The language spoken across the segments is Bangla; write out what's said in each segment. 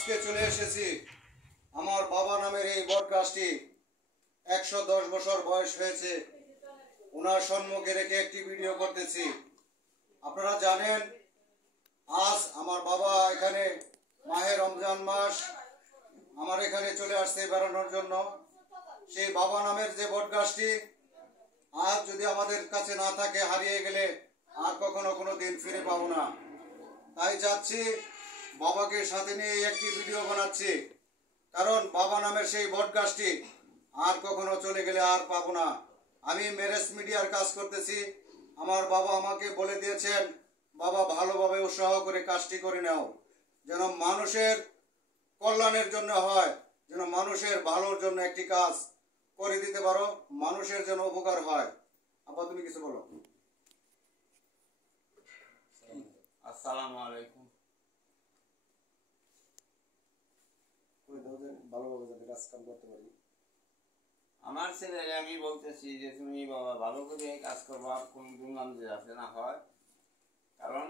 আজকে চলে এসেছি আমার বাবা নামের এই বটগাছটি 110 বছর বয়স হয়েছে ওনার সম্মুখে রেখে একটি ভিডিও করতেছি। আপনারা জানেন আজ আমার বাবা এখানে মাহে রমজান মাস আমার এখানে চলে আসছে বেড়ানোর জন্য। সেই বাবা নামের যে বটগাছটি আজ যদি আমাদের কাছে না থাকে, হারিয়ে গেলে আর কখনো কোনো দিন ফিরে পাবো না। তাই চাচ্ছি বাবাকে সাথে নিয়ে একটি ভিডিও বানাচ্ছি, কারণ বাবা নামের সেই বটগাছটি আর কখনো চলে গেলে আর পাবো না। আমি মেরেজ মিডিয়ার কাজ করতেছি। আমার বাবা আমাকে বলে দিয়েছেন, বাবা ভালোভাবে উৎসাহ করে কাজটি করে নাও, যেন মানুষের কল্যাণের জন্য হয়, যেন মানুষের ভালোর জন্য একটি কাজ করে দিতে পারো, মানুষের যেন উপকার হয়। আপা তুমি কিছু বলো। আসসালামু আলাইকুম। ভালোভাবে যাতে কাজ কাম করতে পারি। আমার ছেলে আমি বলতেছি যে তুমি বাবা ভালো করে কাজ করবা, কোন দুর্নাম যে যাতে না হয়, কারণ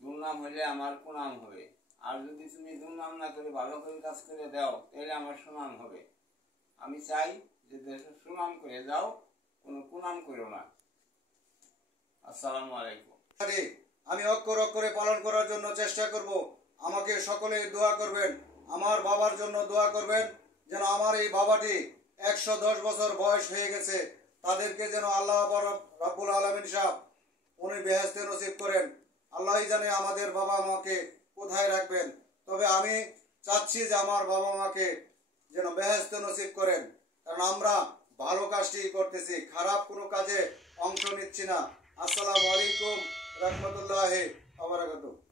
দুর্নাম হইলে আমার কুনাম হবে। আর যদি তুমি দুর্নাম না করে ভালো করে কাজ করে দাও তাহলে আমার সুনাম হবে। আমি চাই যে দেশের সুনাম করে যাও, কোনো কুনাম করো না। আসসালামু আলাইকুম। আমি অক্ষর অক্ষরে পালন করার জন্য চেষ্টা করব। আমাকে সকলে দোয়া করবেন, আমার বাবার জন্য দোয়া করবেন, যেন আমার এই বাবাটি 110 বছর বয়স হয়ে গেছে, তাদেরকে যেন আল্লাহ রাব্বুল আলামিন সাহেব উনি বেহেশতে নসিব করেন। আল্লাহই জানে আমাদের বাবা মাকে কোথায় রাখবেন। তবে আমি চাচ্ছি যে আমার বাবা মাকে যেন বেহেশতে নসিব করেন, কারণ আমরা ভালো কাজটি করতেছি, খারাপ কোনো কাজে অংশ নিচ্ছি না। আসসালামু আলাইকুম রাহমাতুল্লাহি ওয়া বারাকাতুহু।